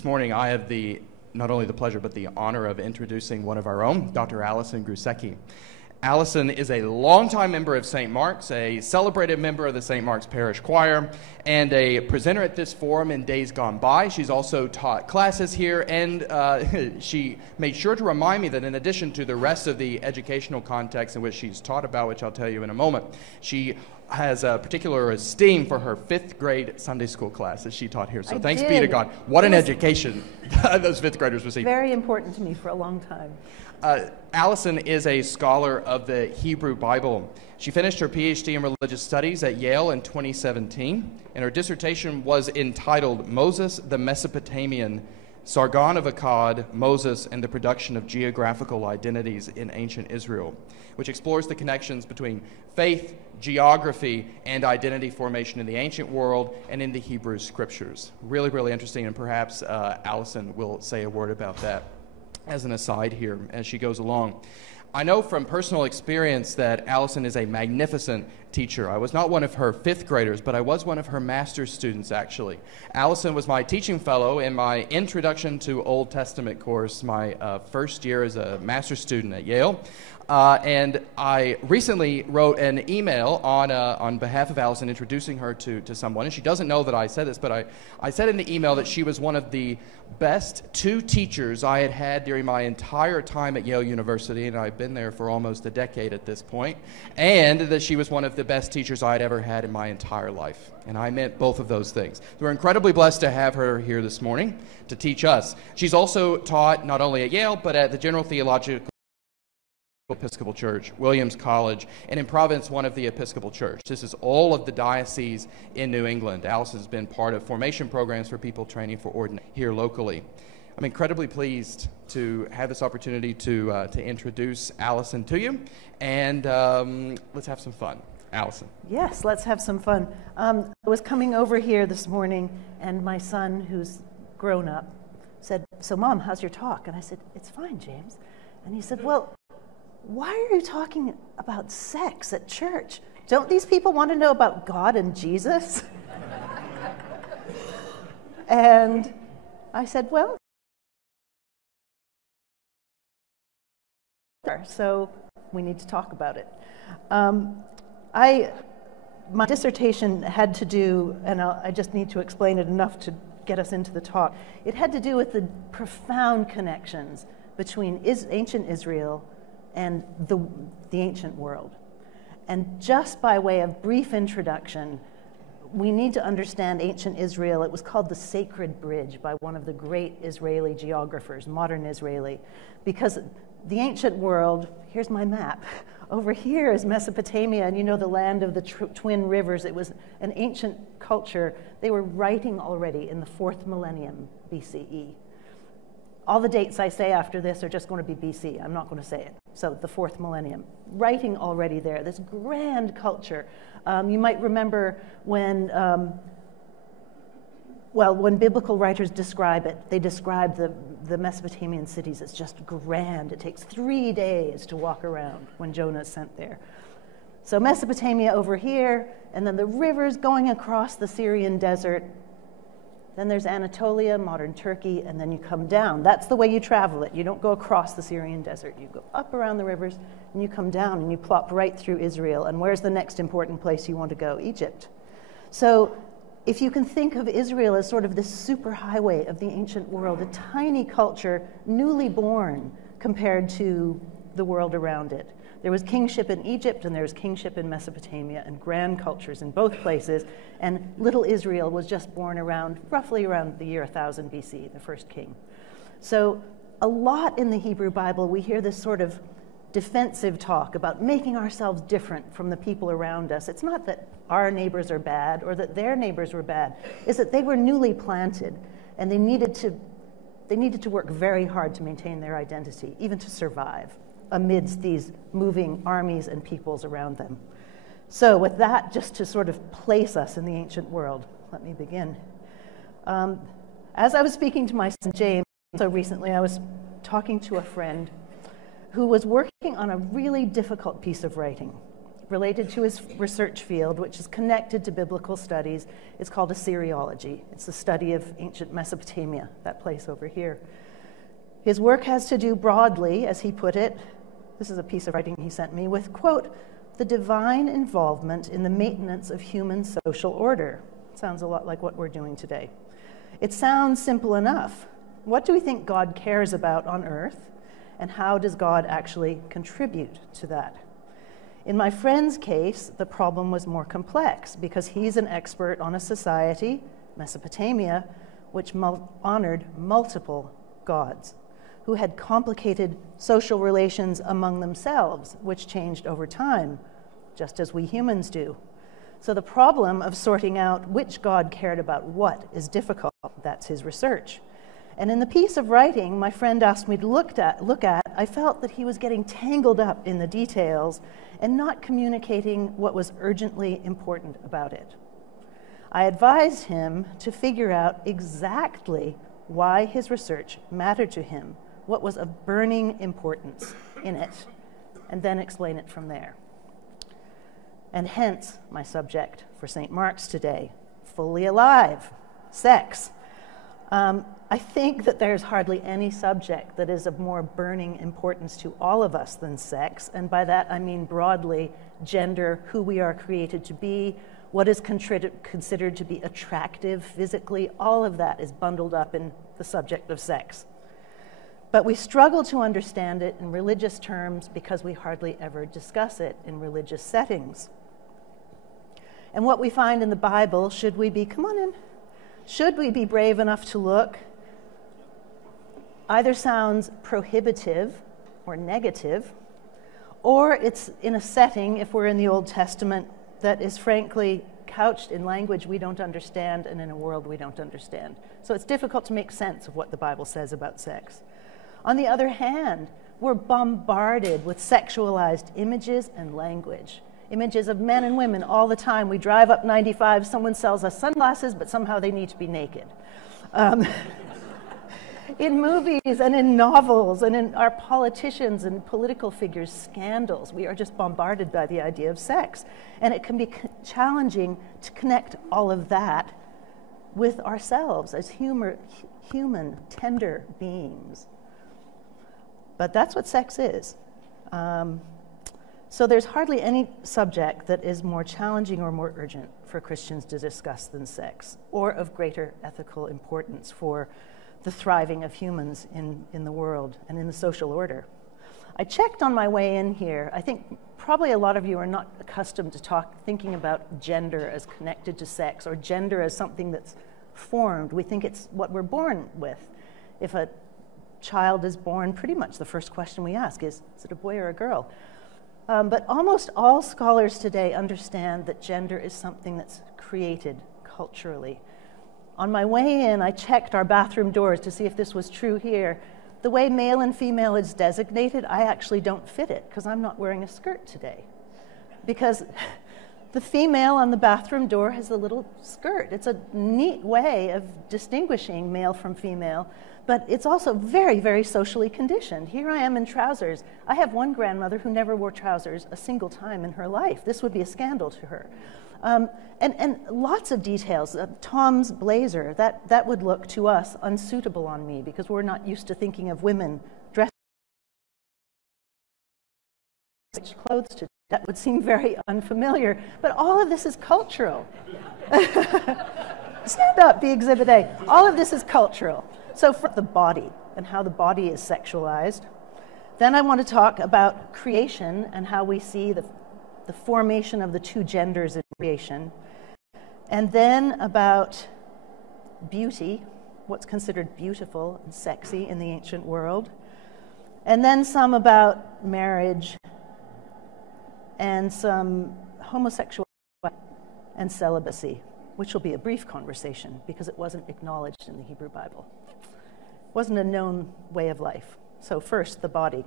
This morning I have not only the pleasure but the honor of introducing one of our own, Dr. Alison Gruseke. Alison is a longtime member of St. Mark's, a celebrated member of the St. Mark's Parish Choir, and a presenter at this forum in days gone by. She's also taught classes here, and she made sure to remind me that in addition to the rest of the educational context in which she's taught about, which I'll tell you in a moment, she has a particular esteem for her 5th grade Sunday school class that she taught here. So thanks be to God. What an education those 5th graders received. Very important to me for a long time. Alison is a scholar of the Hebrew Bible. She finished her PhD in religious studies at Yale in 2017, and her dissertation was entitled Moses the Mesopotamian, Sargon of Akkad, Moses, and the Production of Geographical Identities in Ancient Israel, which explores the connections between faith, geography, and identity formation in the ancient world and in the Hebrew scriptures. Really, really interesting, and perhaps Alison will say a word about that as an aside here as she goes along. I know from personal experience that Alison is a magnificent teacher. I was not one of her 5th graders, but I was one of her master's students, actually. Alison was my teaching fellow in my Introduction to Old Testament course, my first year as a master's student at Yale. And I recently wrote an email on behalf of Alison introducing her to someone. And she doesn't know that I said this, but I said in the email that she was one of the best 2 teachers I had had during my entire time at Yale University, and I've been there for almost a decade at this point, and that she was one of the best teachers I had ever had in my entire life. And I meant both of those things. We're incredibly blessed to have her here this morning to teach us. She's also taught not only at Yale, but at the General Theological Episcopal Church, Williams College, and in Providence, one of the Episcopal Church. This is all of the dioceses in New England. Alison has been part of formation programs for people training for ordination here locally. I'm incredibly pleased to have this opportunity to introduce Alison to you, and let's have some fun. Alison. Yes, let's have some fun. I was coming over here this morning, and my son, who's grown up, said, "So, Mom, how's your talk?" And I said, "It's fine, James." And he said, "Well, why are you talking about sex at church? Don't these people want to know about God and Jesus?" And I said, "Well, so we need to talk about it." My dissertation had to do, and I just need to explain it enough to get us into the talk. It had to do with the profound connections between ancient Israel and the ancient world. And just by way of brief introduction, we need to understand ancient Israel. It was called the Sacred Bridge by one of the great Israeli geographers, modern Israeli, because the ancient world, here's my map, over here is Mesopotamia, and you know the land of the twin rivers. It was an ancient culture. They were writing already in the 4th millennium BCE. All the dates I say after this are just going to be BC. I'm not going to say it. So the 4th millennium, writing already there, this grand culture. You might remember when biblical writers describe it, they describe the Mesopotamian cities as just grand. It takes 3 days to walk around when Jonah is sent there. So Mesopotamia over here, and then the rivers going across the Syrian desert. Then there's Anatolia, modern Turkey, and then you come down. That's the way you travel it. You don't go across the Syrian desert. You go up around the rivers, and you come down, and you plop right through Israel. And where's the next important place you want to go? Egypt. So if you can think of Israel as sort of this superhighway of the ancient world, a tiny culture, newly born compared to the world around it. There was kingship in Egypt, and there was kingship in Mesopotamia, and grand cultures in both places. And little Israel was just born roughly around the year 1000 BC, the first king. So a lot in the Hebrew Bible, we hear this sort of defensive talk about making ourselves different from the people around us. It's not that our neighbors are bad or that their neighbors were bad. It's that they were newly planted, and they needed to work very hard to maintain their identity, even to survive amidst these moving armies and peoples around them. So with that, just to sort of place us in the ancient world, let me begin. As I was speaking to my son James, so recently I was talking to a friend who was working on a really difficult piece of writing. related to his research field, which is connected to biblical studies. It's called Assyriology. It's the study of ancient Mesopotamia, that place over here. His work has to do broadly, as he put it, this is a piece of writing he sent me, with, quote, the divine involvement in the maintenance of human social order. Sounds a lot like what we're doing today. It sounds simple enough. What do we think God cares about on earth, and how does God actually contribute to that? In my friend's case, the problem was more complex because he's an expert on a society, Mesopotamia, which honored multiple gods, who had complicated social relations among themselves, which changed over time, just as we humans do. So the problem of sorting out which god cared about what is difficult. That's his research. And in the piece of writing my friend asked me to look at, I felt that he was getting tangled up in the details and not communicating what was urgently important about it. I advised him to figure out exactly why his research mattered to him, what was of burning importance in it, and then explain it from there. And hence my subject for St. Mark's today, fully alive, sex. I think that there's hardly any subject that is of more burning importance to all of us than sex, and by that I mean broadly gender, who we are created to be, what is considered to be attractive physically. All of that is bundled up in the subject of sex. But we struggle to understand it in religious terms because we hardly ever discuss it in religious settings. And what we find in the Bible, should we be brave enough to look, either sounds prohibitive or negative, or it's in a setting, if we're in the Old Testament, that is frankly couched in language we don't understand and in a world we don't understand. So it's difficult to make sense of what the Bible says about sex. On the other hand, we're bombarded with sexualized images and language. Images of men and women all the time. We drive up 95, someone sells us sunglasses, but somehow they need to be naked. In movies and in novels and in our politicians and political figures' scandals, we are just bombarded by the idea of sex. And it can be challenging to connect all of that with ourselves as human, tender beings. But that's what sex is. So there's hardly any subject that is more challenging or more urgent for Christians to discuss than sex, or of greater ethical importance for the thriving of humans in the world and in the social order. I checked on my way in here. I think probably a lot of you are not accustomed to thinking about gender as connected to sex, or gender as something that's formed. We think it's what we're born with. If a child is born, pretty much the first question we ask is it a boy or a girl? But almost all scholars today understand that gender is something that's created culturally. On my way in, I checked our bathroom doors to see if this was true here. The way male and female is designated, I actually don't fit it because I'm not wearing a skirt today. Because the female on the bathroom door has a little skirt. It's a neat way of distinguishing male from female, but it's also very, very socially conditioned. Here I am in trousers. I have one grandmother who never wore trousers a single time in her life. This would be a scandal to her. And lots of details. Tom's blazer, that would look to us unsuitable on me because we're not used to thinking of women dressed in clothes today. That would seem very unfamiliar, but all of this is cultural. Stand up, be Exhibit A. All of this is cultural. So for the body and how the body is sexualized. Then I want to talk about creation and how we see the formation of the two genders in creation. And then about beauty, what's considered beautiful and sexy in the ancient world. And then some about marriage and some homosexuality and celibacy, which will be a brief conversation because it wasn't acknowledged in the Hebrew Bible. It wasn't a known way of life. So first, the body.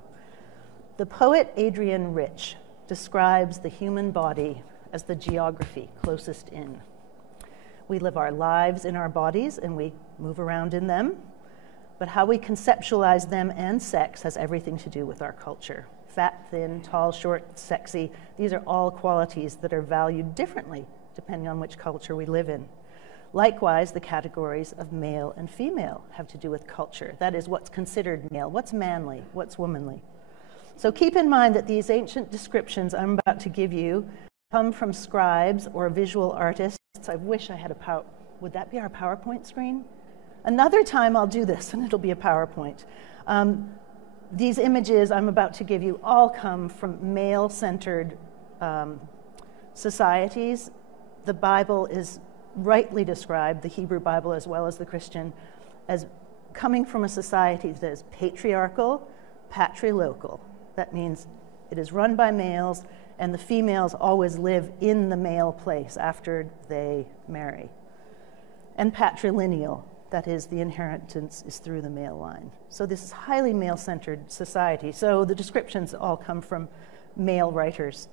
The poet Adrian Rich describes the human body as the geography closest in. We live our lives in our bodies and we move around in them, but how we conceptualize them and sex has everything to do with our culture. fat, thin, tall, short, sexy. These are all qualities that are valued differently depending on which culture we live in. Likewise, the categories of male and female have to do with culture. That is, what's considered male, what's manly, what's womanly. So keep in mind that these ancient descriptions I'm about to give you come from scribes or visual artists. I wish I had a would that be our PowerPoint screen? Another time I'll do this and it'll be a PowerPoint. These images I'm about to give you all come from male-centered societies. The Bible is rightly described, the Hebrew Bible as well as the Christian, as coming from a society that is patriarchal, patrilocal. That means it is run by males, and the females always live in the male place after they marry. And patrilineal, that is, the inheritance is through the male line. So this is highly male-centered society. So the descriptions all come from male writers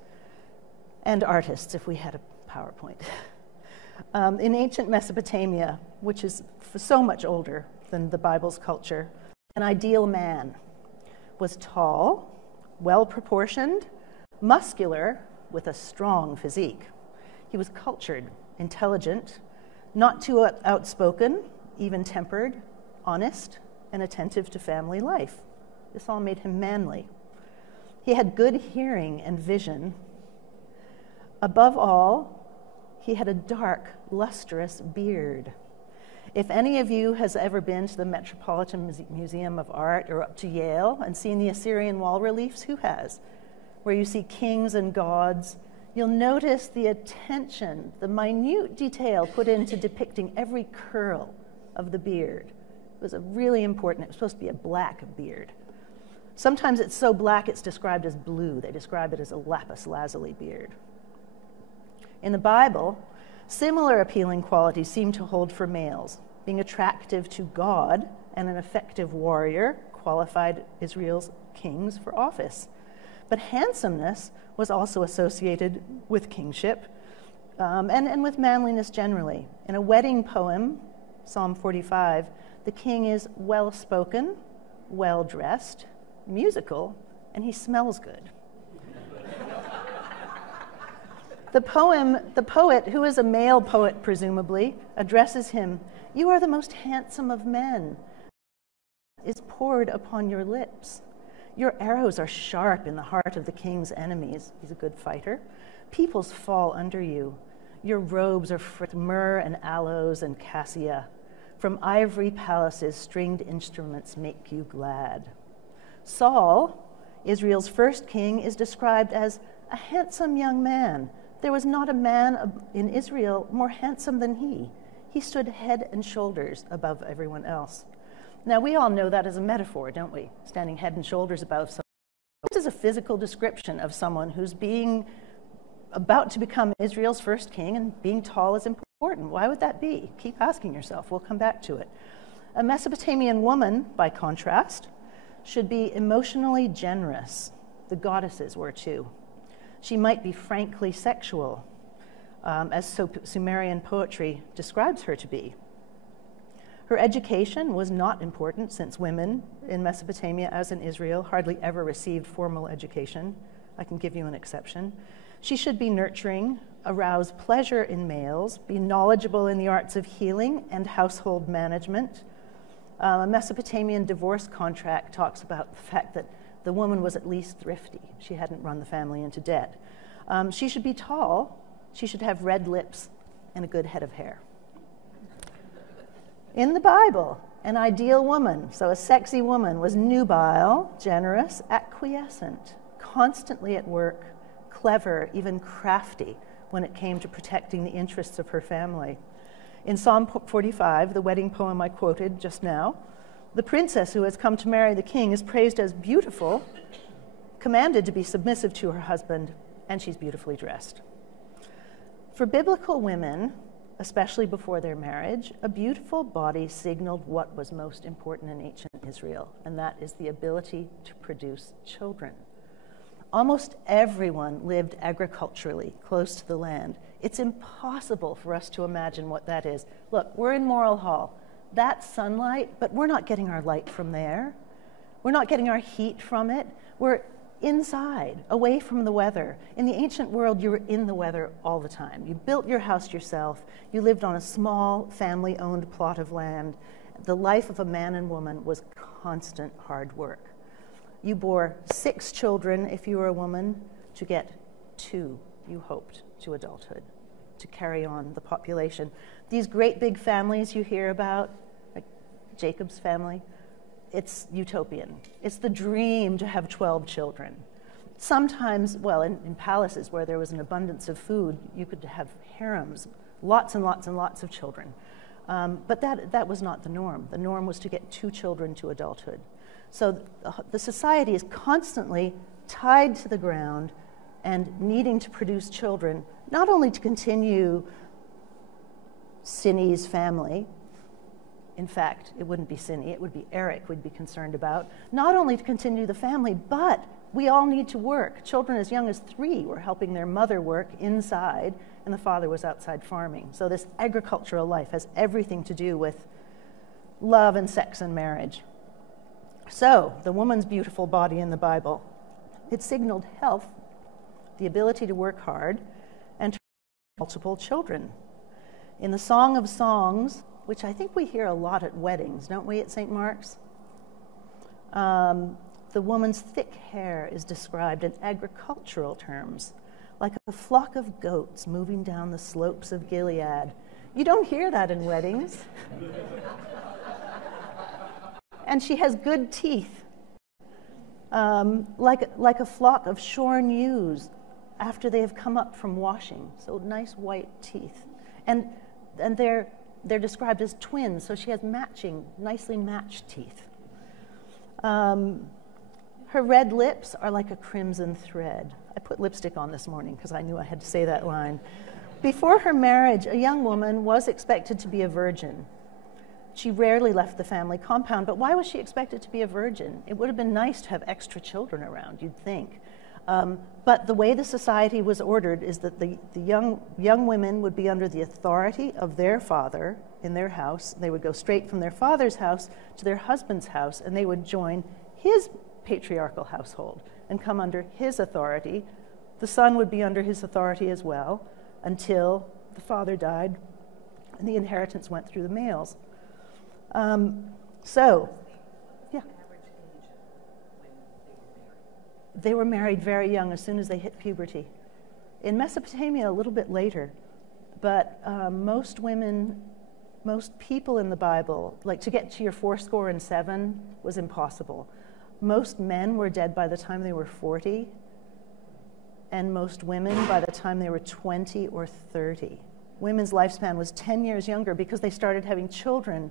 and artists, if we had a PowerPoint. In ancient Mesopotamia, which is so much older than the Bible's culture, an ideal man was tall, well-proportioned, muscular, with a strong physique. He was cultured, intelligent, not too outspoken, even-tempered, honest, and attentive to family life. This all made him manly. He had good hearing and vision. Above all, he had a dark, lustrous beard. If any of you has ever been to the Metropolitan Museum of Art or up to Yale and seen the Assyrian wall reliefs, who has? Where you see kings and gods, you'll notice the attention, the minute detail put into depicting every curl of the beard. It was really important. It was supposed to be a black beard. Sometimes it's so black it's described as blue. They describe it as a lapis lazuli beard. In the Bible, similar appealing qualities seem to hold for males. Being attractive to God and an effective warrior qualified Israel's kings for office. But handsomeness was also associated with kingship and with manliness generally. In a wedding poem, Psalm 45, the king is well-spoken, well-dressed, musical, and he smells good. The poet, who is a male poet presumably, addresses him, "You are the most handsome of men, is poured upon your lips. Your arrows are sharp in the heart of the king's enemies." He's a good fighter. "Peoples fall under you. Your robes are with myrrh and aloes and cassia. From ivory palaces, stringed instruments make you glad." Saul, Israel's first king, is described as a handsome young man. There was not a man in Israel more handsome than he. He stood head and shoulders above everyone else. Now, we all know that as a metaphor, don't we? Standing head and shoulders above someone. This is a physical description of someone who's about to become Israel's first king, and being tall is important. Why would that be? Keep asking yourself. We'll come back to it. A Mesopotamian woman, by contrast, should be emotionally generous. The goddesses were too. She might be frankly sexual, as Sumerian poetry describes her to be. Her education was not important, since women in Mesopotamia, as in Israel, hardly ever received formal education. I can give you an exception. She should be nurturing, arouse pleasure in males, be knowledgeable in the arts of healing and household management. A Mesopotamian divorce contract talks about the fact that the woman was at least thrifty. She hadn't run the family into debt. She should be tall. She should have red lips and a good head of hair. In the Bible, an ideal woman, so a sexy woman, was nubile, generous, acquiescent, constantly at work, clever, even crafty when it came to protecting the interests of her family. In Psalm 45, the wedding poem I quoted just now, the princess who has come to marry the king is praised as beautiful, commanded to be submissive to her husband, and she's beautifully dressed. For biblical women, especially before their marriage, a beautiful body signaled what was most important in ancient Israel, and that is the ability to produce children. Almost everyone lived agriculturally, close to the land. It's impossible for us to imagine what that is. Look, we're in Morrill Hall. That's sunlight, but we're not getting our light from there. We're not getting our heat from it. inside, away from the weather. In the ancient world, you were in the weather all the time. You built your house yourself. You lived on a small family-owned plot of land. The life of a man and woman was constant hard work. You bore 6 children if you were a woman, to get 2, you hoped, to adulthood, to carry on the population. These great big families you hear about, like Jacob's family, it's utopian. It's the dream to have 12 children. Sometimes, well, in palaces where there was an abundance of food, you could have harems, lots and lots and lots of children. But that was not the norm. The norm was to get 2 children to adulthood. So the society is constantly tied to the ground and needing to produce children, not only to continue Cindy's family. In fact, it wouldn't be Cindy, it would be Eric we'd be concerned about. Not only to continue the family, but we all need to work. Children as young as 3 were helping their mother work inside, and the father was outside farming. So this agricultural life has everything to do with love and sex and marriage. So, the woman's beautiful body in the Bible, it signaled health, the ability to work hard, and to have multiple children. In the Song of Songs, which I think we hear a lot at weddings, don't we, at St. Mark's? The woman's thick hair is described in agricultural terms, like a flock of goats moving down the slopes of Gilead. You don't hear that in weddings. And she has good teeth, like a flock of shorn ewes after they have come up from washing. So nice white teeth. And they're described as twins, so she has nicely matched teeth. Her red lips are like a crimson thread. I put lipstick on this morning because I knew I had to say that line. Before her marriage, a young woman was expected to be a virgin. She rarely left the family compound, but why was she expected to be a virgin? It would have been nice to have extra children around, you'd think. But the way the society was ordered is that the young women would be under the authority of their father in their house. They would go straight from their father's house to their husband's house, and they would join his patriarchal household and come under his authority. The son would be under his authority as well until the father died and the inheritance went through the males. They were married very young, as soon as they hit puberty. In Mesopotamia, a little bit later, but most people in the Bible, like to get to your 7 was impossible. Most men were dead by the time they were 40, and most women by the time they were 20 or 30. Women's lifespan was 10 years younger because they started having children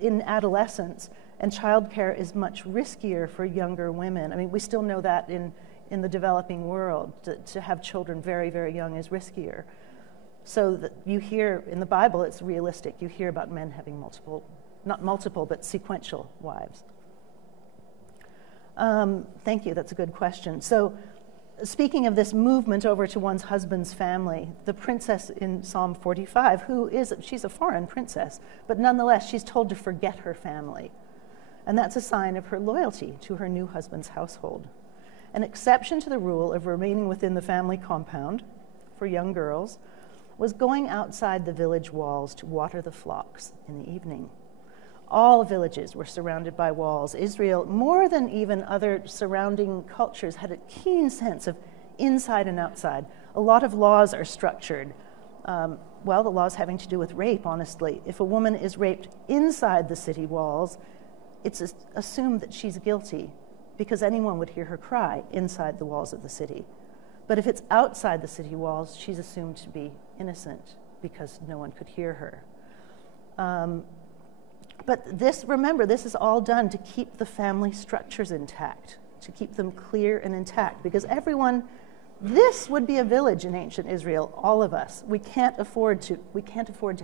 in adolescence, and childcare is much riskier for younger women. I mean, we still know that in the developing world, to have children very, very young is riskier. So that you hear in the Bible, it's realistic. You hear about men having not multiple, but sequential wives. Thank you, that's a good question. So speaking of this movement over to one's husband's family, the princess in Psalm 45, she's a foreign princess, but nonetheless, she's told to forget her family. And that's a sign of her loyalty to her new husband's household. An exception to the rule of remaining within the family compound for young girls was going outside the village walls to water the flocks in the evening. All villages were surrounded by walls. Israel, more than even other surrounding cultures, had a keen sense of inside and outside. A lot of laws are structured. The laws having to do with rape, honestly. If a woman is raped inside the city walls, it's assumed that she's guilty because anyone would hear her cry inside the walls of the city. But if it's outside the city walls, she's assumed to be innocent because no one could hear her. But remember, this is all done to keep the family structures intact, to keep them clear and intact, because this would be a village in ancient Israel, all of us. We can't afford to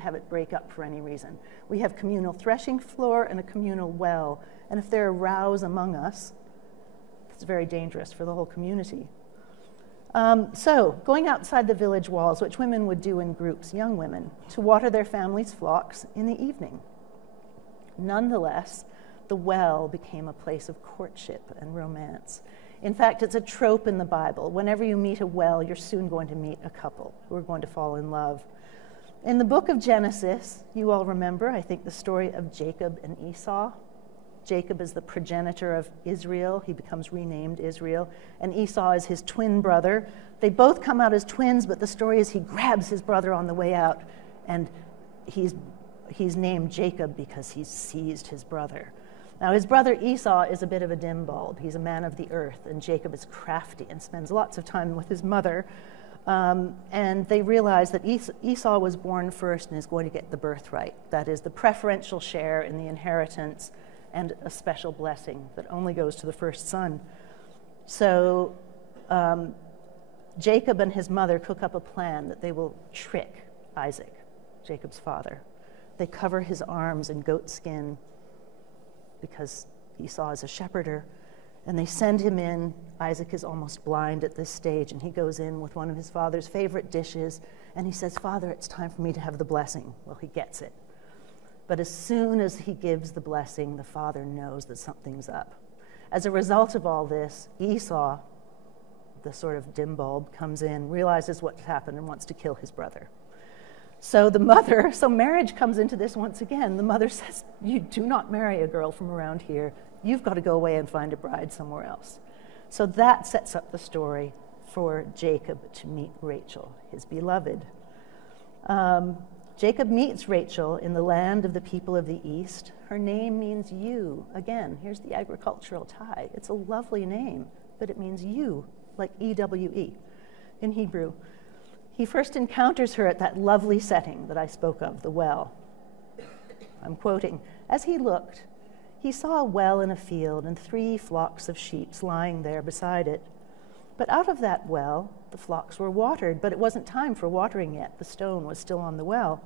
have it break up for any reason. We have communal threshing floor and a communal well, and if there are rows among us, it's very dangerous for the whole community. So, going outside the village walls, which women would do in groups, young women, to water their families' flocks in the evening. Nonetheless, the well became a place of courtship and romance. In fact, it's a trope in the Bible. Whenever you meet a well, you're soon going to meet a couple who are going to fall in love. In the book of Genesis, you all remember, I think, the story of Jacob and Esau. Jacob is the progenitor of Israel. He becomes renamed Israel. And Esau is his twin brother. They both come out as twins, but the story is he grabs his brother on the way out, and he's named Jacob because he's seized his brother. Now, his brother Esau is a bit of a dim bulb. He's a man of the earth, and Jacob is crafty and spends lots of time with his mother. And they realize that Esau was born first and is going to get the birthright. That is, the preferential share in the inheritance and a special blessing that only goes to the first son. So Jacob and his mother cook up a plan that they will trick Isaac, Jacob's father. They cover his arms in goat skin because Esau is a shepherder, and they send him in. Isaac is almost blind at this stage, and he goes in with one of his father's favorite dishes, and he says, "Father, it's time for me to have the blessing." Well, he gets it. But as soon as he gives the blessing, the father knows that something's up. As a result of all this, Esau, the sort of dim bulb, comes in, realizes what's happened, and wants to kill his brother. So marriage comes into this once again. The mother says, "You do not marry a girl from around here. You've got to go away and find a bride somewhere else." So that sets up the story for Jacob to meet Rachel, his beloved. Jacob meets Rachel in the land of the people of the East. Her name means you. Again, here's the agricultural tie. It's a lovely name, but it means you, like E-W-E in Hebrew. He first encounters her at that lovely setting that I spoke of, the well. I'm quoting, "As he looked, he saw a well in a field and 3 flocks of sheep lying there beside it. But out of that well, the flocks were watered, but it wasn't time for watering yet. The stone was still on the well.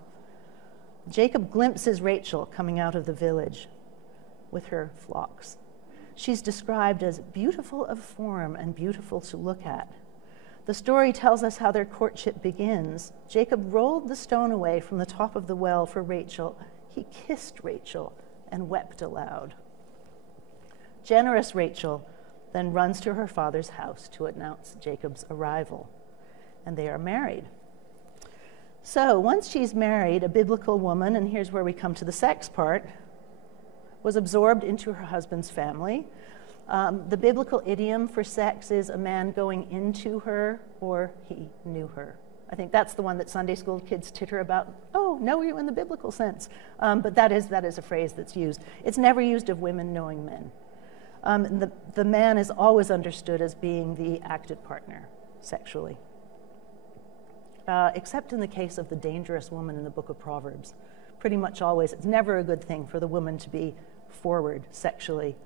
Jacob glimpses Rachel coming out of the village with her flocks. She's described as beautiful of form and beautiful to look at. The story tells us how their courtship begins. Jacob rolled the stone away from the top of the well for Rachel. He kissed Rachel and wept aloud. Generous Rachel then runs to her father's house to announce Jacob's arrival, and they are married. So once she's married, a biblical woman, and here's where we come to the sex part, was absorbed into her husband's family. The biblical idiom for sex is a man going into her or he knew her. I think that's the one that Sunday school kids titter about. Oh, know you in the biblical sense. But that is a phrase that's used. It's never used of women knowing men. The man is always understood as being the active partner sexually. Except in the case of the dangerous woman in the book of Proverbs. Pretty much always, it's never a good thing for the woman to be forward sexually.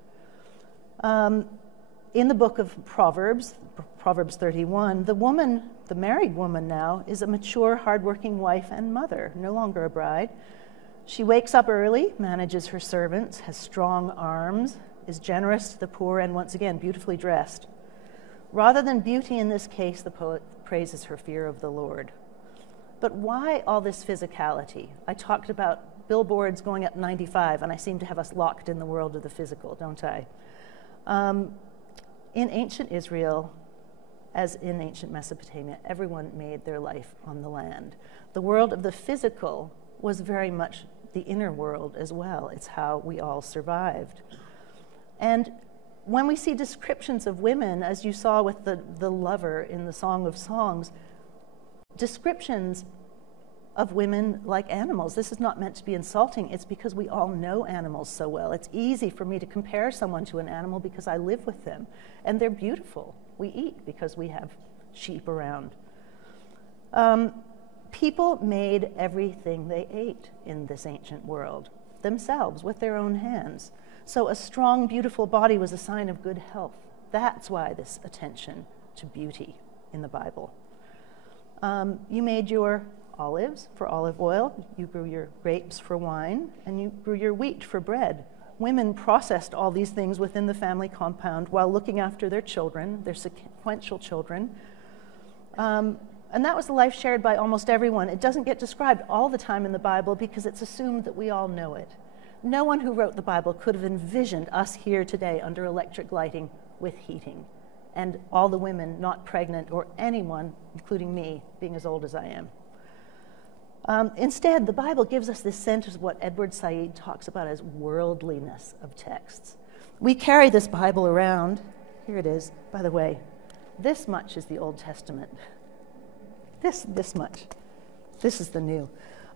In the book of Proverbs, Proverbs 31, the married woman now, is a mature, hardworking wife and mother, no longer a bride. She wakes up early, manages her servants, has strong arms, is generous to the poor, and once again, beautifully dressed. Rather than beauty in this case, the poet praises her fear of the Lord. But why all this physicality? I talked about billboards going up 95, and I seem to have us locked in the world of the physical, don't I? In ancient Israel, as in ancient Mesopotamia, everyone made their life on the land. The world of the physical was very much the inner world as well. It's how we all survived. And when we see descriptions of women, as you saw with the lover in the Song of Songs, descriptions of women like animals. This is not meant to be insulting. It's because we all know animals so well. It's easy for me to compare someone to an animal because I live with them. And they're beautiful. We eat because we have sheep around. People made everything they ate in this ancient world themselves with their own hands. So a strong, beautiful body was a sign of good health. That's why this attention to beauty in the Bible. You made your olives for olive oil, you grew your grapes for wine, and you grew your wheat for bread. Women processed all these things within the family compound while looking after their children, their sequential children. And that was the life shared by almost everyone. It doesn't get described all the time in the Bible because it's assumed that we all know it. No one who wrote the Bible could have envisioned us here today under electric lighting with heating. and all the women not pregnant, or anyone, including me, being as old as I am. Instead, the Bible gives us this sense of what Edward Said talks about as worldliness of texts. We carry this Bible around. Here it is, by the way. This much is the Old Testament. This much. This is the New.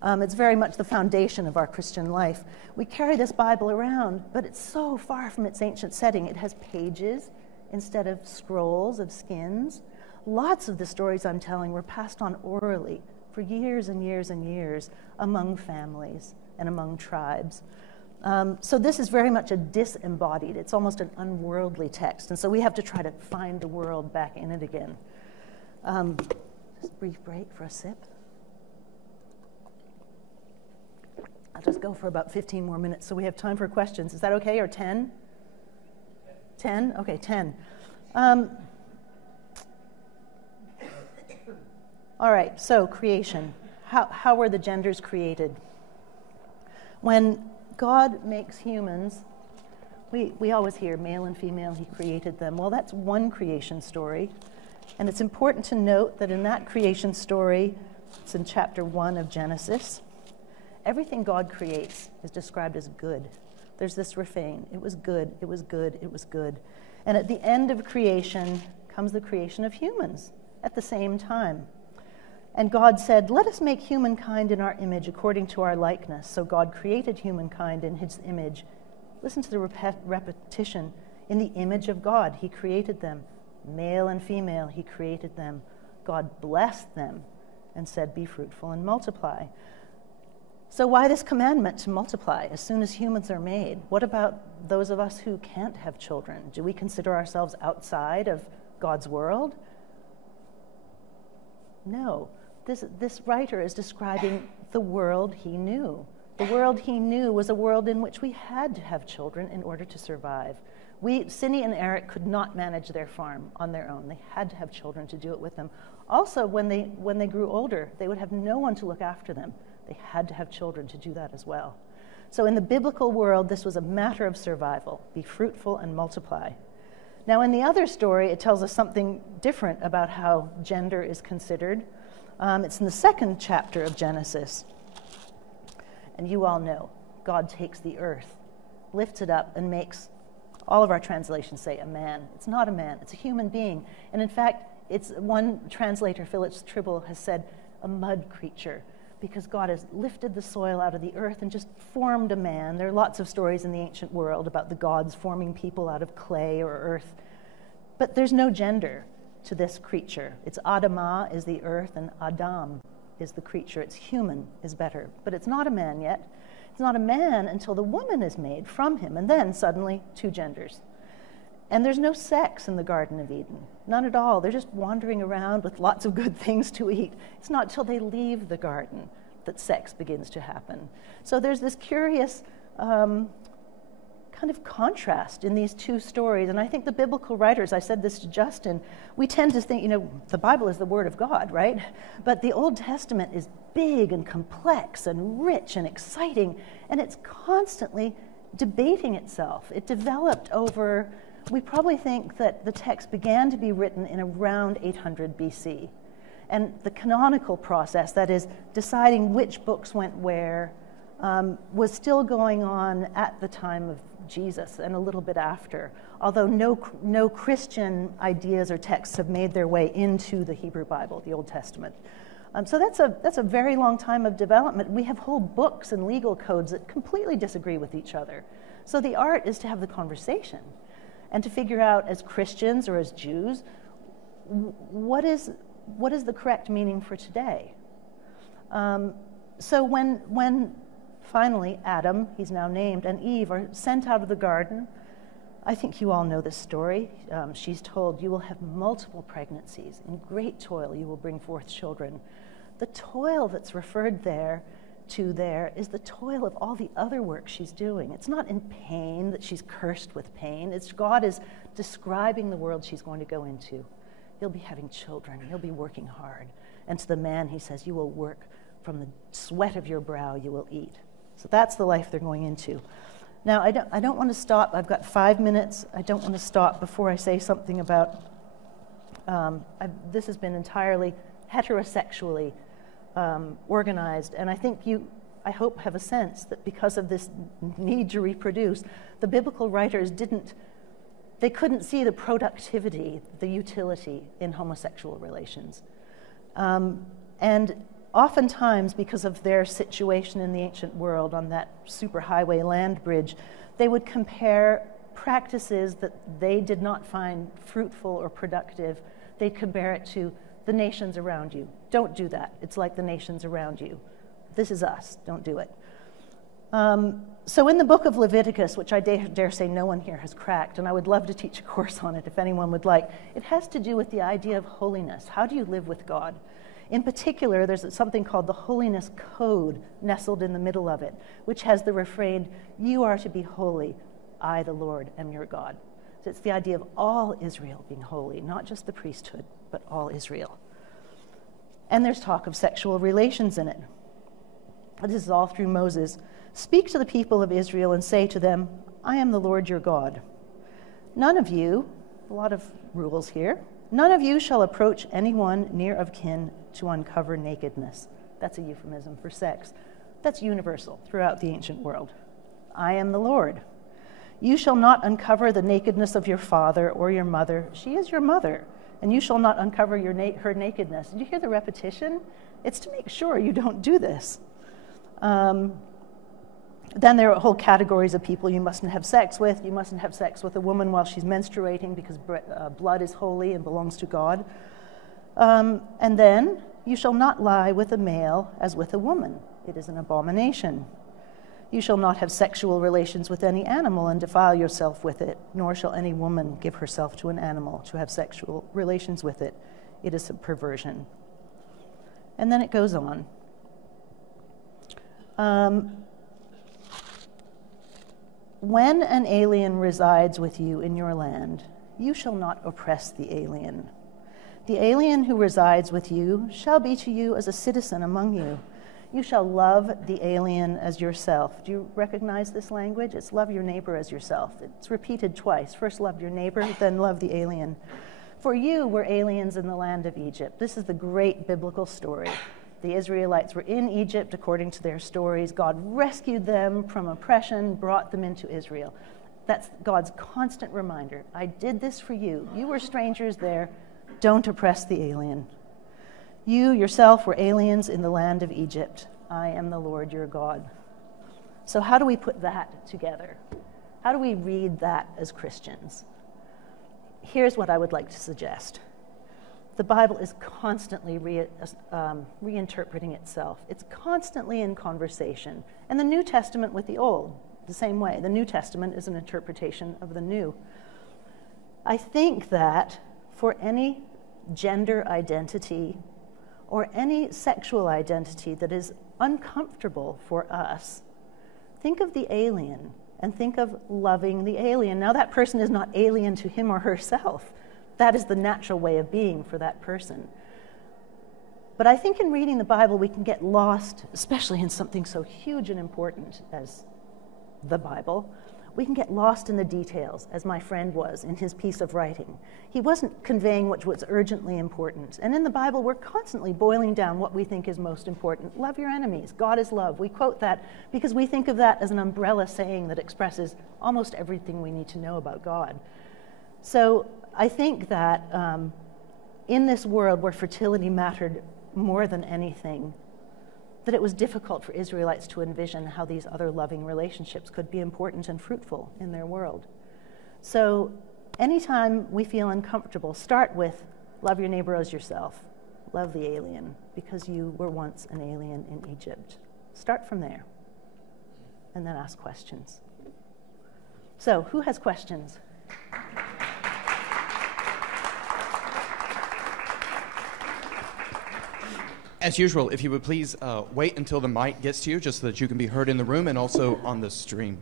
It's very much the foundation of our Christian life. We carry this Bible around, but it's so far from its ancient setting. It has pages instead of scrolls of skins. Lots of the stories I'm telling were passed on orally for years and years and years among families and among tribes. So this is very much a disembodied, it's almost an unworldly text. And so we have to try to find the world back in it again. Just a brief break for a sip. I'll just go for about 15 more minutes so we have time for questions. Is that okay, or 10? 10? Okay, 10. All right, so creation. How were the genders created? When God makes humans, we always hear male and female, he created them. Well, that's one creation story. And it's important to note that in that creation story, it's in chapter 1 of Genesis, everything God creates is described as good. There's this refrain, it was good, it was good, it was good. And at the end of creation comes the creation of humans at the same time. And God said, let us make humankind in our image according to our likeness. So God created humankind in his image. Listen to the repetition. In the image of God, he created them. Male and female, he created them. God blessed them and said, be fruitful and multiply. So why this commandment to multiply as soon as humans are made? What about those of us who can't have children? Do we consider ourselves outside of God's world? No. This writer is describing the world he knew. The world he knew was a world in which we had to have children in order to survive. Cindy and Eric could not manage their farm on their own. They had to have children to do it with them. Also, when they grew older, they would have no one to look after them. They had to have children to do that as well. So in the biblical world, this was a matter of survival. Be fruitful and multiply. Now, in the other story, it tells us something different about how gender is considered. It's in the 2nd chapter of Genesis. And you all know, God takes the earth, lifts it up, and makes, all of our translations say, a man. It's not a man, it's a human being. And in fact, it's one translator, Phyllis Tribble, has said, a mud creature, because God has lifted the soil out of the earth and just formed a man. There are lots of stories in the ancient world about the gods forming people out of clay or earth. But there's no gender to this creature. It's Adamah is the earth, and Adam is the creature. It's human is better. But it's not a man yet. It's not a man until the woman is made from him, and then suddenly 2 genders. And there's no sex in the Garden of Eden. None at all. They're just wandering around with lots of good things to eat. It's not till they leave the garden that sex begins to happen. So there's this curious kind of contrast in these 2 stories. And I think the biblical writers, I said this to Justin, we tend to think, the Bible is the Word of God, right? But the Old Testament is big and complex and rich and exciting, and it's constantly debating itself. It developed over, we probably think that the text began to be written in around 800 BC. And the canonical process, that is, deciding which books went where, was still going on at the time of Jesus and a little bit after, although no Christian ideas or texts have made their way into the Hebrew Bible, the Old Testament. So that's a very long time of development. We have whole books and legal codes that completely disagree with each other. So the art is to have the conversation and to figure out, as Christians or as Jews, what is the correct meaning for today? So when finally Adam, he's now named, and Eve are sent out of the garden, I think you all know this story. She's told, you will have multiple pregnancies. In great toil you will bring forth children. The toil that's referred there is the toil of all the other work she's doing. It's not in pain that she's cursed with pain. It's God is describing the world she's going to go into. You'll be having children. You'll be working hard. And to the man, he says, you will work from the sweat of your brow, you will eat. So that's the life they're going into. Now, I don't want to stop. I've got 5 minutes. I don't want to stop before I say something about This has been entirely heterosexually organized, and I think I hope, have a sense that because of this need to reproduce, the biblical writers couldn't see the productivity, the utility in homosexual relations. And oftentimes, because of their situation in the ancient world on that superhighway land bridge, they would compare practices that they did not find fruitful or productive. They'd compare it to the nations around you. Don't do that. It's like the nations around you. This is us. Don't do it. So in the book of Leviticus, which I dare say no one here has cracked, and I would love to teach a course on it if anyone would like, it has to do with the idea of holiness. How do you live with God? In particular, there's something called the Holiness Code nestled in the middle of it, which has the refrain, "You are to be holy, I, the Lord, am your God." So it's the idea of all Israel being holy, not just the priesthood, but all Israel. And there's talk of sexual relations in it. This is all through Moses. "Speak to the people of Israel and say to them, I am the Lord your God. None of you," a lot of rules here, "none of you shall approach anyone near of kin to uncover nakedness." That's a euphemism for sex. That's universal throughout the ancient world. "I am the Lord. You shall not uncover the nakedness of your father or your mother. She is your mother. And you shall not uncover her nakedness." Did you hear the repetition? It's to make sure you don't do this. Then there are whole categories of people you mustn't have sex with. You mustn't have sex with a woman while she's menstruating because blood is holy and belongs to God. And then you shall not lie with a male as with a woman. It is an abomination. "You shall not have sexual relations with any animal and defile yourself with it, nor shall any woman give herself to an animal to have sexual relations with it. It is a perversion." And then it goes on. "When an alien resides with you in your land, you shall not oppress the alien. The alien who resides with you shall be to you as a citizen among you. You shall love the alien as yourself." Do you recognize this language? It's love your neighbor as yourself. It's repeated twice. First love your neighbor, then love the alien. "For you were aliens in the land of Egypt." This is the great biblical story. The Israelites were in Egypt according to their stories. God rescued them from oppression, brought them into Israel. That's God's constant reminder. I did this for you. You were strangers there. Don't oppress the alien. "You yourself were aliens in the land of Egypt. I am the Lord your God." So how do we put that together? How do we read that as Christians? Here's what I would like to suggest. The Bible is constantly reinterpreting itself. It's constantly in conversation. And the New Testament with the Old, the same way. The New Testament is an interpretation of the New. I think that for any gender identity or any sexual identity that is uncomfortable for us, think of the alien and think of loving the alien. Now, that person is not alien to him or herself. That is the natural way of being for that person. But I think in reading the Bible, we can get lost, especially in something so huge and important as the Bible. We can get lost in the details, as my friend was in his piece of writing. He wasn't conveying what was urgently important. And in the Bible, we're constantly boiling down what we think is most important. Love your enemies. God is love. We quote that because we think of that as an umbrella saying that expresses almost everything we need to know about God. So I think that in this world where fertility mattered more than anything, that it was difficult for Israelites to envision how these other loving relationships could be important and fruitful in their world. So anytime we feel uncomfortable, start with love your neighbor as yourself. Love the alien, because you were once an alien in Egypt. Start from there, and then ask questions. So, who has questions? As usual, if you would please wait until the mic gets to you, just so that you can be heard in the room and also on the stream.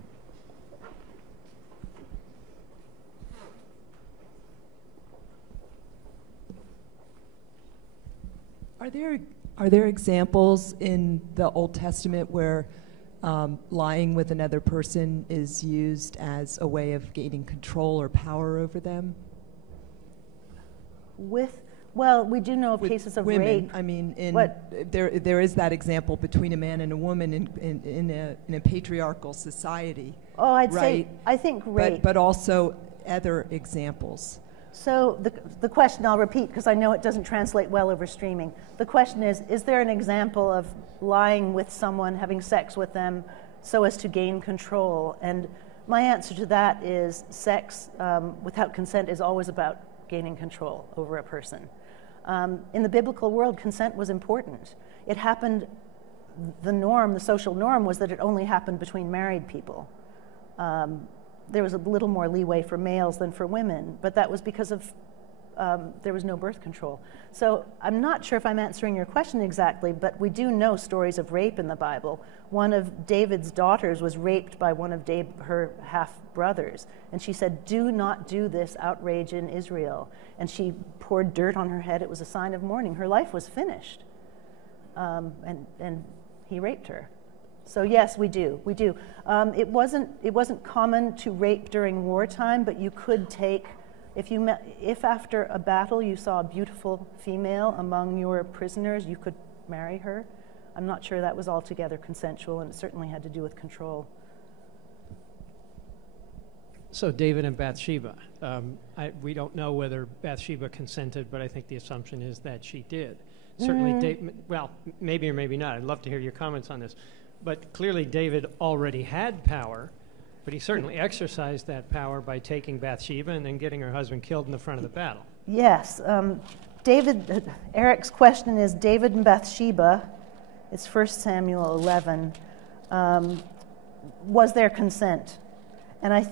Are there examples in the Old Testament where lying with another person is used as a way of gaining control or power over them? Well, we do know of with cases of women. rape. I mean, What? there is that example between a man and a woman in a patriarchal society. Oh, I'd say, right? I think rape. But also other examples. So the question, I'll repeat because I know it doesn't translate well over streaming. The question is there an example of lying with someone, having sex with them so as to gain control? And my answer to that is sex without consent is always about gaining control over a person. In the biblical world, consent was important. It happened, the social norm was that it only happened between married people. There was a little more leeway for males than for women, but that was because of there was no birth control. So I'm not sure if I'm answering your question exactly, but we do know stories of rape in the Bible. One of David's daughters was raped by one of her half-brothers, and she said, "Do not do this outrage in Israel." And she poured dirt on her head. It was a sign of mourning. Her life was finished, and he raped her. So yes, we do. It wasn't common to rape during wartime, but you could take, if after a battle you saw a beautiful female among your prisoners, you could marry her. I'm not sure that was altogether consensual, and it certainly had to do with control. So David and Bathsheba. We don't know whether Bathsheba consented, but I think the assumption is that she did. Certainly, well, maybe or maybe not. I'd love to hear your comments on this. But clearly David already had power, but he certainly exercised that power by taking Bathsheba and then getting her husband killed in the front of the battle. Yes. Eric's question is David and Bathsheba. It's 1 Samuel 11. Was there consent? And I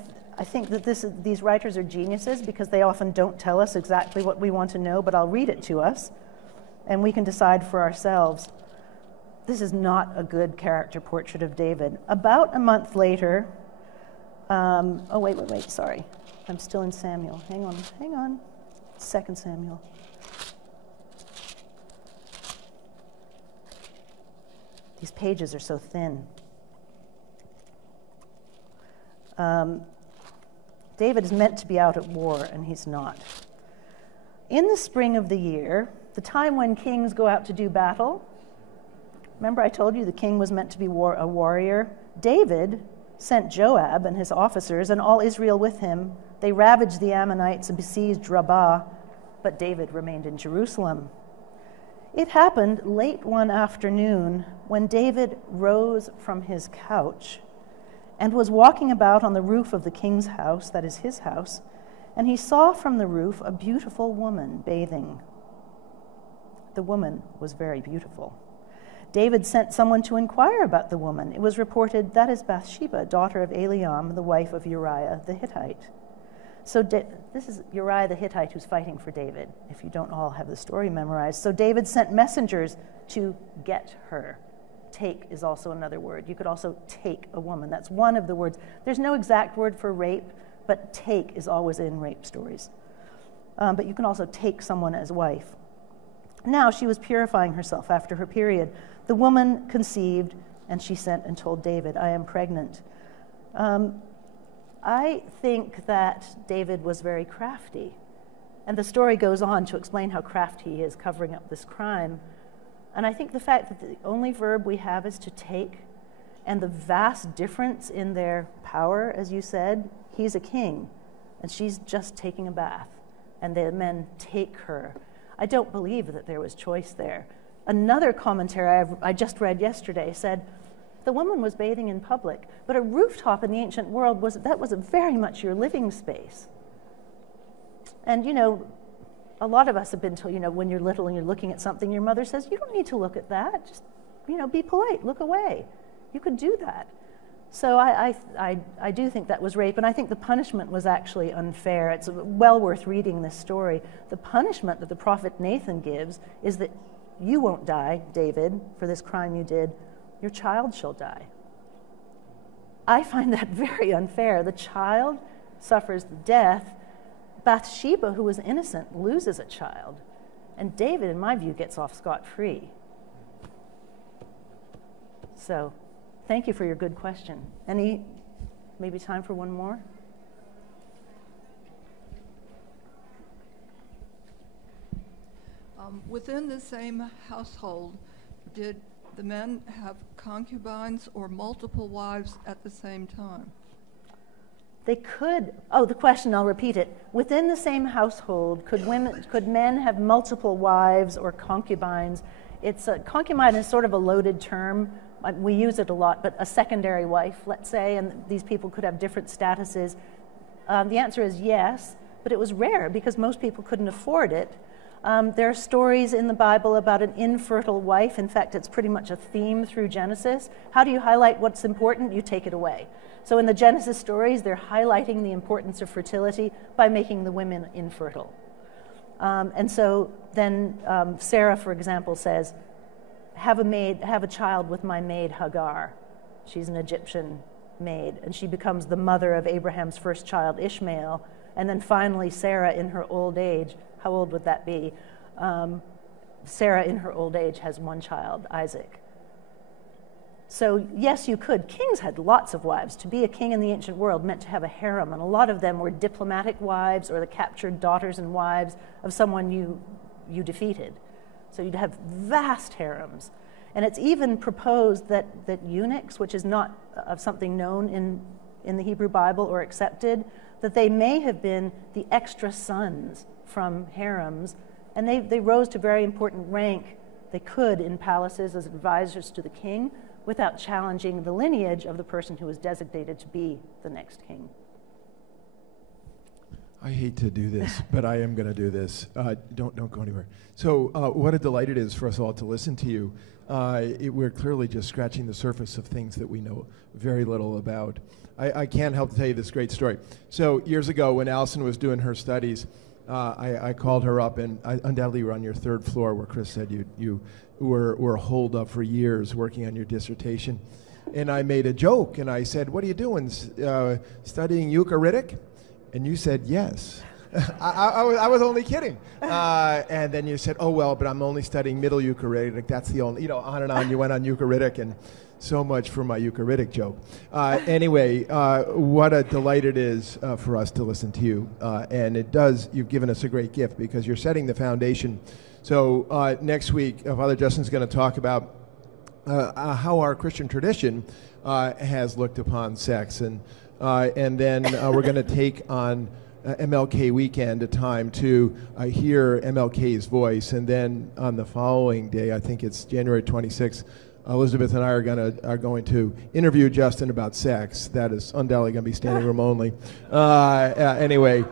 think that these writers are geniuses because they often don't tell us exactly what we want to know, but I'll read it to us, and we can decide for ourselves. This is not a good character portrait of David. About a month later, wait, sorry. I'm still in Samuel. Hang on. 2 Samuel. These pages are so thin. David is meant to be out at war, and he's not. In the spring of the year, the time when kings go out to do battle, remember I told you the king was meant to be a warrior? David sent Joab and his officers and all Israel with him. They ravaged the Ammonites and besieged Rabbah, but David remained in Jerusalem. It happened late one afternoon when David rose from his couch and was walking about on the roof of the king's house, that is his house, and he saw from the roof a beautiful woman bathing. The woman was very beautiful. David sent someone to inquire about the woman. It was reported, "That is Bathsheba, daughter of Eliam, the wife of Uriah the Hittite." So this is Uriah the Hittite who's fighting for David, if you don't all have the story memorized. So David sent messengers to get her. Take is also another word. You could also take a woman. That's one of the words. There's no exact word for rape, but take is always in rape stories. But you can also take someone as wife. Now she was purifying herself after her period. The woman conceived, and she sent and told David, "I am pregnant." I think that David was very crafty. And the story goes on to explain how crafty he is covering up this crime. And I think the fact that the only verb we have is to take, and the vast difference in their power, as you said, he's a king, and she's just taking a bath, and the men take her. I don't believe that there was choice there. Another commentary I just read yesterday said, the woman was bathing in public, but a rooftop in the ancient world was very much your living space. And a lot of us have been told, when you're little and you're looking at something, your mother says, you don't need to look at that. Just, be polite, look away. You could do that. So I do think that was rape, and I think the punishment was actually unfair. It's well worth reading this story. The punishment that the prophet Nathan gives is that you won't die, David, for this crime you did. Your child shall die. I find that very unfair. The child suffers death. Bathsheba, who was innocent, loses a child. And David, in my view, gets off scot-free. So, thank you for your good question. Maybe time for one more? Within the same household, did the men have concubines or multiple wives at the same time? They could. Oh, the question, I'll repeat it. Within the same household, could men have multiple wives or concubines? Concubine is sort of a loaded term. We use it a lot, but a secondary wife, let's say, and these people could have different statuses. The answer is yes, but it was rare because most people couldn't afford it. There are stories in the Bible about an infertile wife. In fact, it's pretty much a theme through Genesis. How do you highlight what's important? You take it away. So in the Genesis stories, they're highlighting the importance of fertility by making the women infertile. And so then Sarah, for example, says, have a child with my maid Hagar. She's an Egyptian maid, and she becomes the mother of Abraham's first child, Ishmael. And then finally, Sarah in her old age, how old would that be? Sarah in her old age has one child, Isaac. So yes, you could. Kings had lots of wives. To be a king in the ancient world meant to have a harem, and a lot of them were diplomatic wives or the captured daughters and wives of someone you defeated. So you'd have vast harems. And it's even proposed that eunuchs, which is not something known in the Hebrew Bible or accepted, that they may have been the extra sons from harems, and they rose to very important rank. They could in palaces as advisors to the king without challenging the lineage of the person who was designated to be the next king. I hate to do this, but I am going to do this. Don't go anywhere. So what a delight it is for us all to listen to you. We're clearly just scratching the surface of things that we know very little about. I can't help to tell you this great story. So years ago when Alison was doing her studies, I called her up, and undoubtedly you were on your third floor where Chris said you were holed up for years working on your dissertation. And I made a joke, and I said, what are you doing, studying Eucharitic? And you said yes. I was only kidding. And then you said, oh, well, but I'm only studying Middle Eucharitic. That's the only, on and on. You went on Eucharitic, and so much for my Eucharitic joke. Anyway, what a delight it is for us to listen to you. And you've given us a great gift because you're setting the foundation. So next week, Father Justin's going to talk about how our Christian tradition has looked upon sex. And then we're going to take on MLK weekend, a time to hear MLK's voice. And then on the following day, I think it's January 26th, Elizabeth and I are going to interview Justin about sex. That is undoubtedly going to be standing room only. Anyway,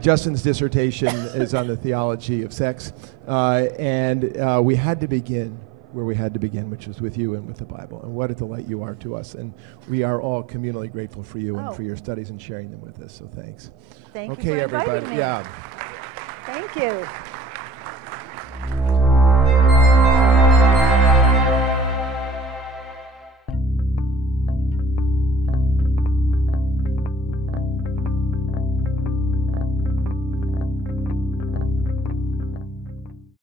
Justin's dissertation is on the theology of sex. And we had to begin where we had to begin, which was with you and with the Bible. And what a delight you are to us. And we are all communally grateful for you and for your studies and sharing them with us. So thanks. Thank you for everybody. Inviting me. Yeah. Thank you.